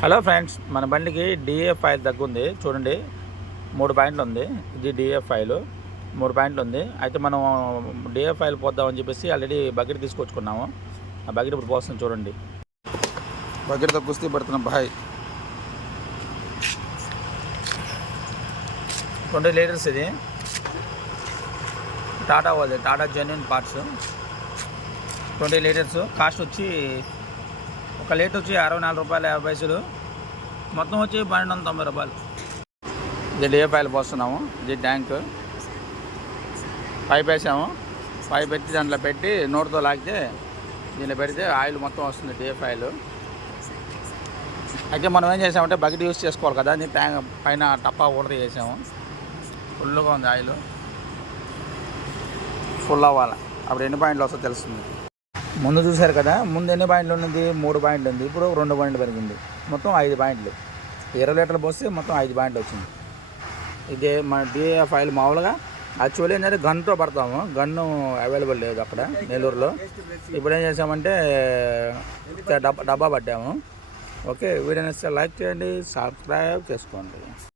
Hello friends, మన బండికి DF oil తగ్గుంది చూడండి. 3 పాయింట్లు ఉంది. ఇది డిఎఫ్ ఆయిల్ 3 పాయింట్లు ఉంది. అయితే మనం డిఎఫ్ ఆయిల్ పోద్దామని చెప్పేసి ఆల్రెడీ బకెట్ తీసుకొచ్చుకున్నాము. ఆ బకెట్ ఇప్పుడు పోస్తుంది చూడండి. బకెట్తో కుస్తీ పడుతున్నాం బాయ్. 20 లీటర్స్ ఇది. టాటా వాళ్ళది, Tata genuine parts. 20 litres. Cost వచ్చి ఒక లీటర్ వచ్చి 64 రూపాయలు 50 పైసలు. మొత్తం వచ్చి 1290 రూపాయలు. ఇది డిఎఫ్ ఆయిల్ పోస్తున్నాము. ఇది ట్యాంక్ పైప్ వేసాము. పైప్ పెట్టి దాంట్లో పెట్టి నోటుతో లాగితే దీనిలో పెడితే ఆయిల్ మొత్తం వస్తుంది, డిఎఫ్ ఆయిల్. అయితే మనం ఏం చేసామంటే బకెట్ యూజ్ చేసుకోవాలి కదా, దీని ట్యాంక్ పైన టప్పా ఊడత చేసాము. ఫుల్గా ఉంది ఆయిల్. ఫుల్ అవ్వాలి, అప్పుడు ఎన్ని పాయింట్లు వస్తుందో తెలుస్తుంది. ముందు చూశారు కదా, ముందు ఎన్ని పాయింట్లు ఉన్నది? 3 పాయింట్లు ఉంది. ఇప్పుడు 2 పాయింట్లు పెరిగింది. మొత్తం 5 పాయింట్లు. 20 లీటర్లు పోస్తే మొత్తం 5 పాయింట్లు వచ్చింది. ఇదే మన డిఎఫ్ ఆయిల్. మామూలుగా యాక్చువల్లీ ఏంటంటే గన్తో పడతాము. గన్ను అవైలబుల్ లేదు అక్కడ నెల్లూరులో. ఇప్పుడు ఏం చేసామంటే డబ్బా పట్టాము. ఓకే, వీడియో నచ్చితే లైక్ చేయండి, సబ్స్క్రైబ్ చేసుకోండి.